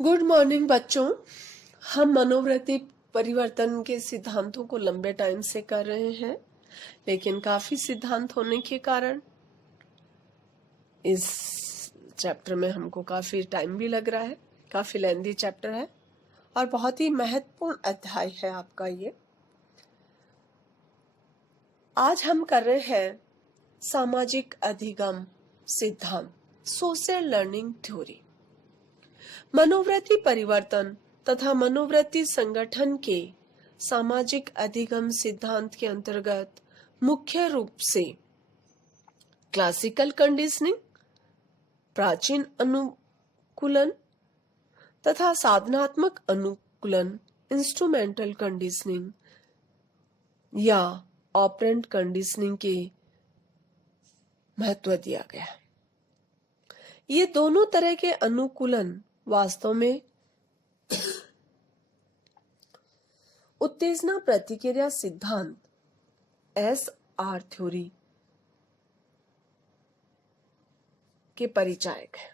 Good morning बच्चों। हम मनोवृत्ति परिवर्तन के सिद्धांतों को लंबे टाइम से कर रहे हैं, लेकिन काफी सिद्धांत होने के कारण इस चैप्टर में हमको काफी टाइम भी लग रहा है। काफी लेंथी चैप्टर है और बहुत ही महत्वपूर्ण अध्याय है आपका ये। आज हम कर रहे हैं सामाजिक अधिगम सिद्धांत, सोशल लर्निंग थ्योरी। मनोवृत्ति परिवर्तन तथा मनोवृत्ति संगठन के सामाजिक अधिगम सिद्धांत के अंतर्गत मुख्य रूप से क्लासिकल कंडीशनिंग, प्राचीन अनुकूलन तथा साधनात्मक अनुकूलन, इंस्ट्रूमेंटल कंडीशनिंग या ऑपरेंट कंडीशनिंग के महत्व दिया गया। ये दोनों तरह के अनुकूलन वास्तव में उत्तेजना प्रतिक्रिया सिद्धांत SR थ्योरी के परिचायक है।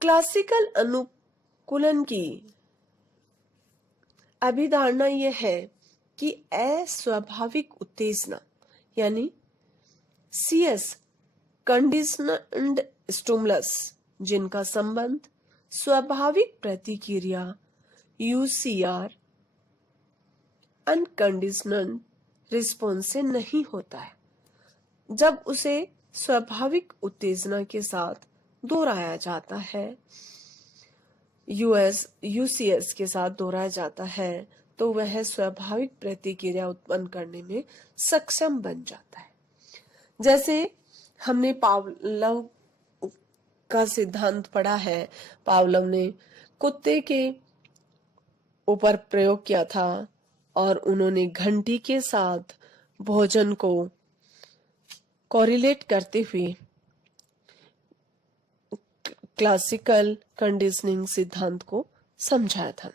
क्लासिकल अनुकूलन की अभिधारणा यह है कि अस्वाभाविक उत्तेजना यानी CS कंडीशनड स्टिमुलस, जिनका संबंध स्वाभाविक प्रतिक्रिया UCR अनकंडीशनल रिस्पॉन्स से नहीं होता है, जब उसे स्वाभाविक उत्तेजना के साथ दोहराया जाता है, UCS के साथ दोहराया जाता है, तो वह स्वाभाविक प्रतिक्रिया उत्पन्न करने में सक्षम बन जाता है। जैसे हमने पावलोव का सिद्धांत पढ़ा है। पावलोव ने कुत्ते के ऊपर प्रयोग किया था और उन्होंने घंटी के साथ भोजन को कोरिलेट करते हुए क्लासिकल कंडीशनिंग सिद्धांत को समझाया था।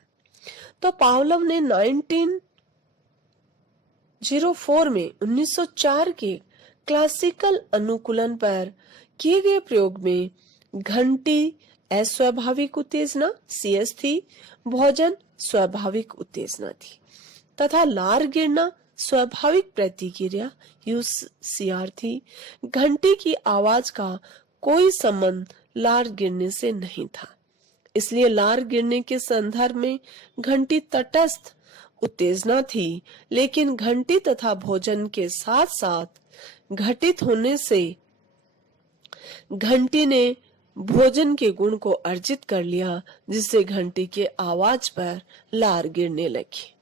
तो पावलोव ने 1904 के क्लासिकल अनुकूलन पर किए गए प्रयोग में घंटी अस्वाभाविक उत्तेजना CS थी, भोजन स्वाभाविक उत्तेजना थी तथा लार गिरना स्वाभाविक प्रतिक्रिया UCR थी। घंटी की आवाज का कोई संबंध लार गिरने से नहीं था, इसलिए लार गिरने के संदर्भ में घंटी तटस्थ उत्तेजना थी, लेकिन घंटी तथा भोजन के साथ साथ घटित होने से घंटी ने भोजन के गुण को अर्जित कर लिया, जिससे घंटी के आवाज पर लार गिरने लगी।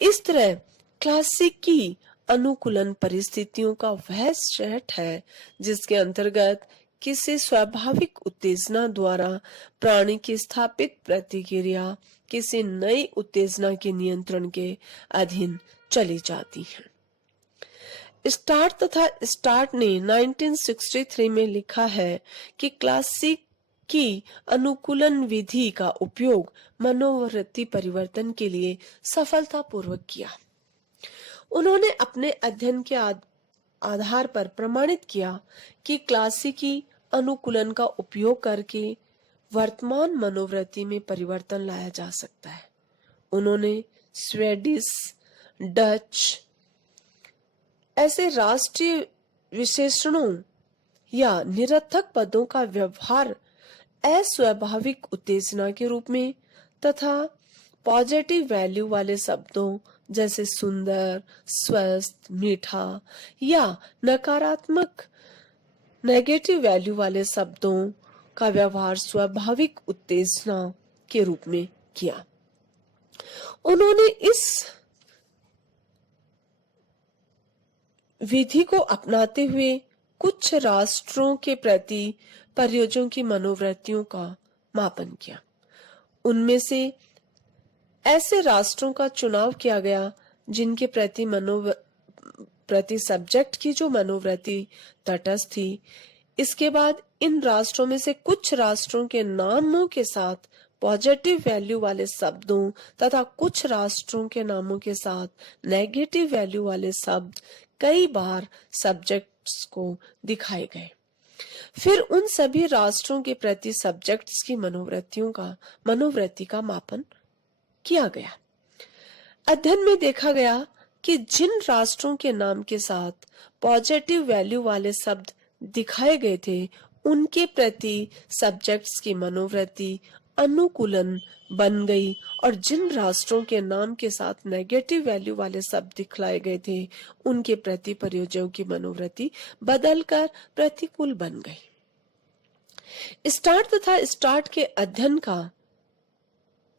इस तरह क्लासिकी अनुकूलन परिस्थितियों का वह सेट है जिसके अंतर्गत किसी स्वाभाविक उत्तेजना द्वारा प्राणी की स्थापित प्रतिक्रिया किसी नई उत्तेजना के नियंत्रण के अधीन चली जाती है। स्टार्ट ने 1963 में लिखा है कि क्लासिकी अनुकूलन विधि का उपयोग मनोवृत्ति परिवर्तन के लिए सफलतापूर्वक किया। उन्होंने अपने अध्ययन के आधार पर प्रमाणित किया कि क्लासिकी अनुकूलन का उपयोग करके वर्तमान मनोवृत्ति में परिवर्तन लाया जा सकता है। उन्होंने स्वीडिश, डच ऐसे राष्ट्रीय विशेषणों या निरर्थक पदों का व्यवहार अस्वाभाविक उत्तेजना के रूप में तथा पॉजिटिव वैल्यू वाले शब्दों जैसे सुंदर, स्वस्थ, मीठा या नकारात्मक नेगेटिव वैल्यू वाले शब्दों का व्यवहार स्वाभाविक उत्तेजना के रूप में किया। उन्होंने इस विधि को अपनाते हुए कुछ राष्ट्रों के प्रति परियोजों की मनोवृत्तियों का मापन किया। उनमें से ऐसे राष्ट्रों का चुनाव किया गया जिनके प्रति सब्जेक्ट की जो मनोवृत्ति तटस्थ थी। इसके बाद इन राष्ट्रों में से कुछ राष्ट्रों के नामों के साथ पॉजिटिव वैल्यू वाले शब्दों तथा कुछ राष्ट्रों के नामों के साथ नेगेटिव वैल्यू वाले शब्द कई बार सब्जेक्ट्स को दिखाए गए। फिर उन सभी राष्ट्रों के प्रति सब्जेक्ट्स की मनोवृत्ति का मापन किया गया। अध्ययन में देखा गया कि जिन राष्ट्रों के नाम के साथ पॉजिटिव वैल्यू वाले शब्द दिखाए गए थे, उनके प्रति सब्जेक्ट्स की मनोवृत्ति अनुकूलन बन गई, और जिन राष्ट्रों के नाम के साथ नेगेटिव वैल्यू वाले शब्द दिखलाए गए थे, उनके प्रति प्रयोजकों की मनोवृत्ति बदलकर प्रतिकूल बन गई। स्टार्ट तथा स्टार्ट के अध्ययन का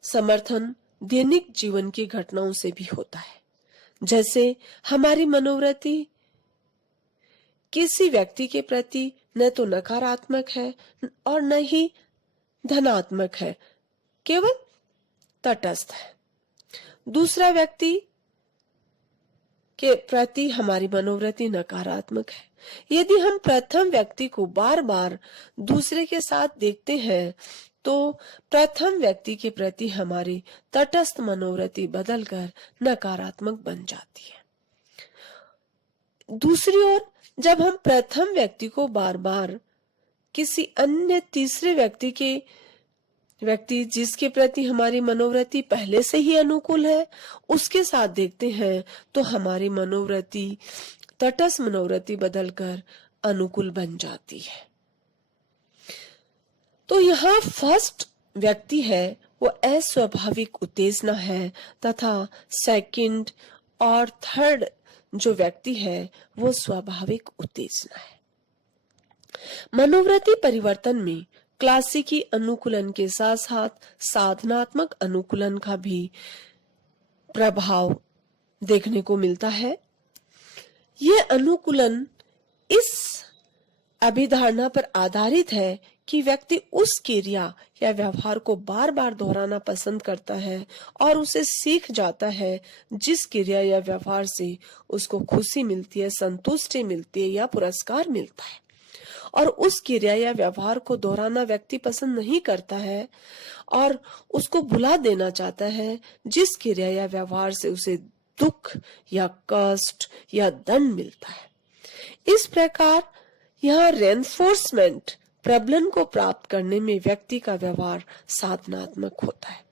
समर्थन दैनिक जीवन की घटनाओं से भी होता है। जैसे हमारी मनोवृत्ति किसी व्यक्ति के प्रति न तो नकारात्मक है और न ही धनात्मक है, केवल तटस्थ है। दूसरा व्यक्ति के प्रति हमारी मनोवृत्ति नकारात्मक है। यदि हम प्रथम व्यक्ति को बार बार दूसरे के साथ देखते हैं, तो प्रथम व्यक्ति के प्रति हमारी तटस्थ मनोवृत्ति बदलकर नकारात्मक बन जाती है। दूसरी ओर जब हम प्रथम व्यक्ति को बार बार किसी अन्य तीसरे व्यक्ति जिसके प्रति हमारी मनोवृत्ति पहले से ही अनुकूल है, उसके साथ देखते हैं, तो हमारी मनोवृत्ति तटस्थ मनोवृत्ति बदलकर अनुकूल बन जाती है। तो यहाँ फर्स्ट व्यक्ति है वो अस्वाभाविक उत्तेजना है, तथा सेकंड और थर्ड जो व्यक्ति है वो स्वाभाविक उत्तेजना है। मनोवृत्ति परिवर्तन में क्लासिकी अनुकूलन के साथ साथ साधनात्मक अनुकूलन का भी प्रभाव देखने को मिलता है। यह अनुकूलन इस अभिधारणा पर आधारित है कि व्यक्ति उस क्रिया या व्यवहार को बार बार दोहराना पसंद करता है और उसे सीख जाता है जिस क्रिया या व्यवहार से उसको खुशी मिलती है, संतुष्टि मिलती है या पुरस्कार मिलता है, और उस क्रिया या व्यवहार को दोहराना व्यक्ति पसंद नहीं करता है और उसको भुला देना चाहता है जिस क्रिया या व्यवहार से उसे दुख या कष्ट या दंड मिलता है। इस प्रकार यह रेनफोर्समेंट प्रबलन को प्राप्त करने में व्यक्ति का व्यवहार साधनात्मक होता है।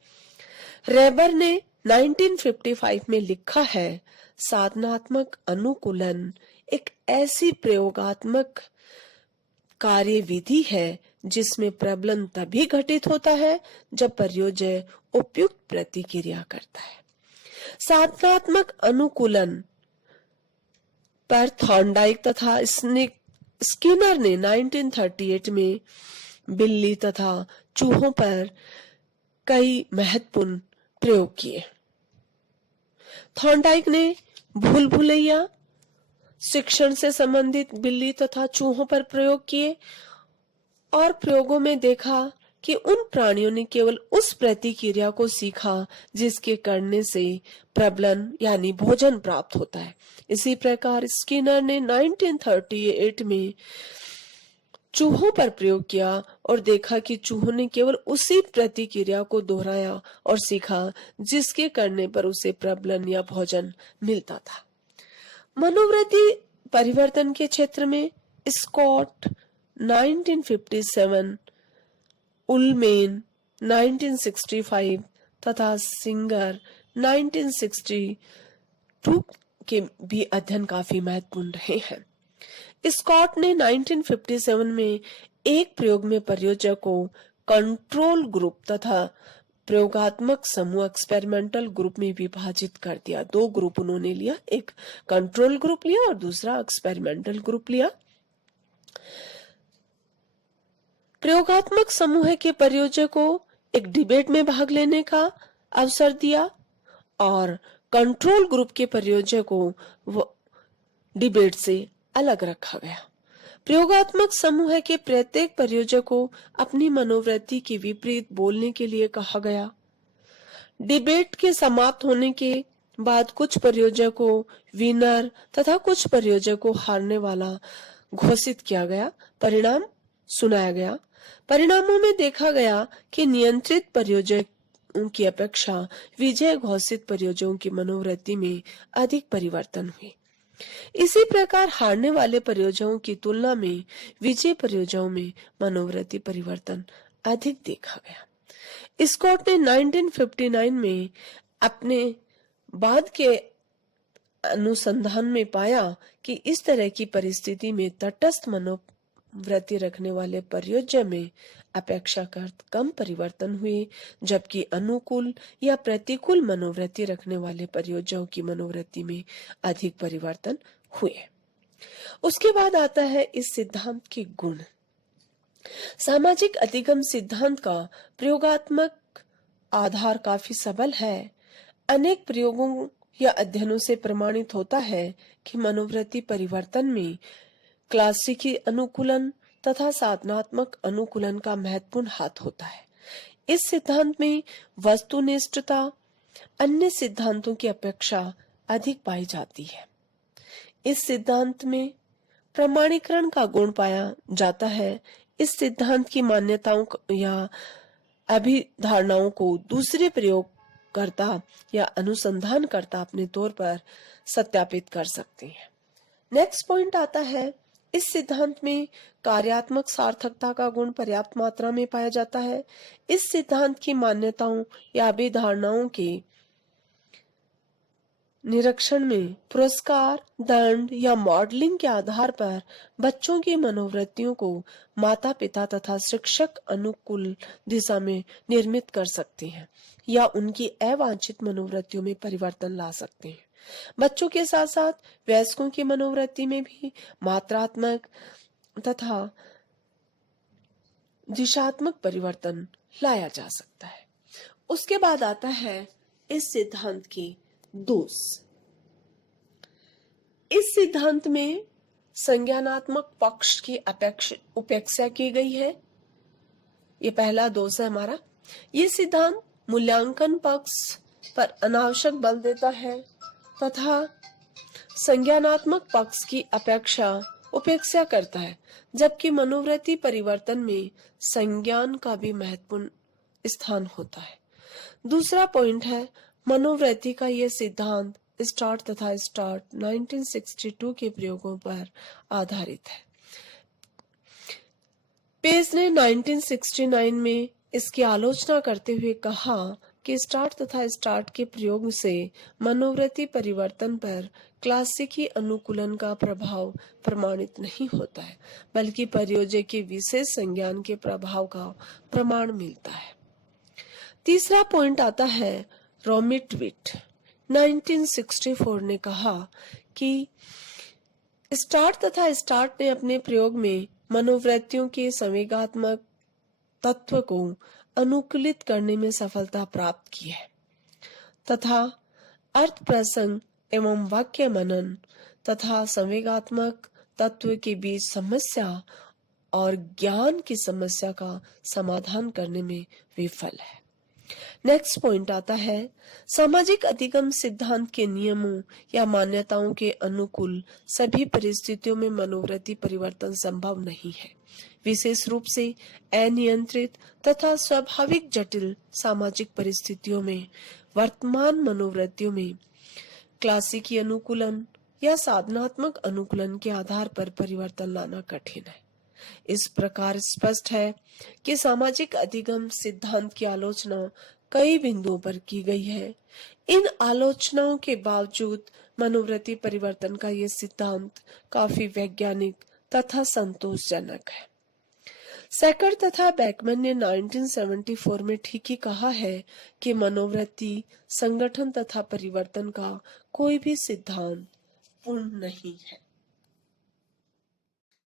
रेबर ने 1955 में लिखा है, साधनात्मक अनुकूलन एक ऐसी प्रयोगात्मक कार्य विधि है जिसमें प्रबलन तभी घटित होता है जब प्रयोज्य उपयुक्त प्रतिक्रिया करता है। साधनात्मक अनुकूलन पर थॉर्नडाइक तथा स्किनर ने 1938 में बिल्ली तथा चूहों पर कई महत्वपूर्ण प्रयोग किए। थॉर्नडाइक ने भूल भुलैया शिक्षण से संबंधित बिल्ली तथा चूहों पर प्रयोग किए और प्रयोगों में देखा कि उन प्राणियों ने केवल उस प्रतिक्रिया को सीखा जिसके करने से प्रबलन यानी भोजन प्राप्त होता है। इसी प्रकार स्किनर ने 1938 में चूहों पर प्रयोग किया और देखा कि चूहों ने केवल उसी प्रतिक्रिया को दोहराया और सीखा जिसके करने पर उसे प्रबलन या भोजन मिलता था। मनोवृत्ति परिवर्तन के क्षेत्र में स्कॉट 1957, उलमेन 1965 तथा सिंगर 1962 के भी अध्ययन काफी महत्वपूर्ण रहे हैं। स्कॉट ने 1957 में एक प्रयोग में प्रयोजक को कंट्रोल ग्रुप तथा प्रयोगात्मक समूह एक्सपेरिमेंटल ग्रुप में विभाजित कर दिया। दो ग्रुप उन्होंने लिया, एक कंट्रोल ग्रुप लिया और दूसरा एक्सपेरिमेंटल ग्रुप लिया। प्रयोगात्मक समूह के प्रयोजक को एक डिबेट में भाग लेने का अवसर दिया और कंट्रोल ग्रुप के प्रयोजक को डिबेट से अलग रखा गया। प्रयोगात्मक समूह के प्रत्येक प्रयोजक को अपनी मनोवृत्ति के विपरीत बोलने के लिए कहा गया। डिबेट के समाप्त होने के बाद कुछ प्रयोजक को विनर तथा कुछ प्रयोजक को हारने वाला घोषित किया गया। परिणाम सुनाया गया। परिणामों में देखा गया कि नियंत्रित प्रयोजकों की अपेक्षा विजय घोषित प्रयोजकों की मनोवृत्ति में अधिक परिवर्तन हुए। इसी प्रकार हारने वाले परियोजनाओं की तुलना में विजयी परियोजनाओं में मनोवृत्ति परिवर्तन अधिक देखा गया। स्कॉट ने 1959 में अपने बाद के अनुसंधान में पाया कि इस तरह की परिस्थिति में तटस्थ मनोवृत्ति रखने वाले परियोजना में अपेक्षाकृत कम परिवर्तन हुए, जबकि अनुकूल या प्रतिकूल मनोवृत्ति रखने वाले परियोजनाओं की मनोवृत्ति में अधिक परिवर्तन हुए। उसके बाद आता है इस सिद्धांत के गुण। सामाजिक अधिगम सिद्धांत का प्रयोगात्मक आधार काफी सबल है। अनेक प्रयोगों या अध्ययनों से प्रमाणित होता है कि मनोवृत्ति परिवर्तन में क्लासिकी अनुकूलन तथा साधनात्मक अनुकूलन का महत्वपूर्ण हाथ होता है। इस सिद्धांत में वस्तुनिष्ठता अन्य सिद्धांतों की अपेक्षा अधिक पाई जाती है। इस सिद्धांत में प्रमाणीकरण का गुण पाया जाता है। इस सिद्धांत की मान्यताओं या अभिधारणाओं को दूसरे प्रयोगकर्ता या अनुसंधानकर्ता अपने तौर पर सत्यापित कर सकते हैं। नेक्स्ट पॉइंट आता है, इस सिद्धांत में कार्यात्मक सार्थकता का गुण पर्याप्त मात्रा में पाया जाता है। इस सिद्धांत की मान्यताओं या अभिधारणाओं के निरीक्षण में पुरस्कार, दंड या मॉडलिंग के आधार पर बच्चों की मनोवृत्तियों को माता पिता तथा शिक्षक अनुकूल दिशा में निर्मित कर सकते हैं या उनकी अवांछित मनोवृत्तियों में परिवर्तन ला सकते हैं। बच्चों के साथ साथ वयस्कों की मनोवृत्ति में भी मात्रात्मक तथा दिशात्मक परिवर्तन लाया जा सकता है। उसके बाद आता है इस सिद्धांत की दोष। इस सिद्धांत में संज्ञानात्मक पक्ष की उपेक्षा की गई है। ये पहला दोष है हमारा। ये सिद्धांत मूल्यांकन पक्ष पर अनावश्यक बल देता है तथा संज्ञानात्मक पक्ष की उपेक्षा करता है, जबकि मनोवृत्ति परिवर्तन में संज्ञान का भी महत्वपूर्ण स्थान होता है। दूसरा पॉइंट है, मनोवृत्ति का यह सिद्धांत स्टार्ट तथा स्टार्ट 1962 के प्रयोगों पर आधारित है। पेस ने 1969 में इसकी आलोचना करते हुए कहा कि स्टार्ट तथा स्टार्ट के प्रयोग से मनोवृत्ति परिवर्तन पर क्लासिकी अनुकूलन का प्रभाव प्रमाणित नहीं होता है, बल्कि परियोजना के विशेष संज्ञान के प्रभाव का प्रमाण मिलता है। तीसरा पॉइंट आता है, रोमिटविट 1964 ने कहा कि स्टार्ट तथा स्टार्ट ने अपने प्रयोग में मनोवृत्तियों के संवेगात्मक तत्व को अनुकूलित करने में सफलता प्राप्त की है तथा अर्थ प्रसंग एवं वाक्य मनन तथा संवेगात्मक तत्व के बीच समस्या और ज्ञान की समस्या का समाधान करने में विफल है। नेक्स्ट पॉइंट आता है, सामाजिक अधिगम सिद्धांत के नियमों या मान्यताओं के अनुकूल सभी परिस्थितियों में मनोवृत्ति परिवर्तन संभव नहीं है। विशेष रूप से अनियंत्रित तथा स्वाभाविक जटिल सामाजिक परिस्थितियों में वर्तमान मनोवृत्तियों में क्लासिकी अनुकूलन या साधनात्मक अनुकूलन के आधार पर परिवर्तन लाना कठिन है। इस प्रकार स्पष्ट है कि सामाजिक अधिगम सिद्धांत की आलोचना कई बिंदुओं पर की गई है। इन आलोचनाओं के बावजूद मनोवृत्ति परिवर्तन का यह सिद्धांत काफी वैज्ञानिक तथा संतोषजनक है। सेकर तथा बैकमैन ने 1974 में ठीक ही कहा है कि मनोवृत्ति संगठन तथा परिवर्तन का कोई भी सिद्धांत पूर्ण नहीं है।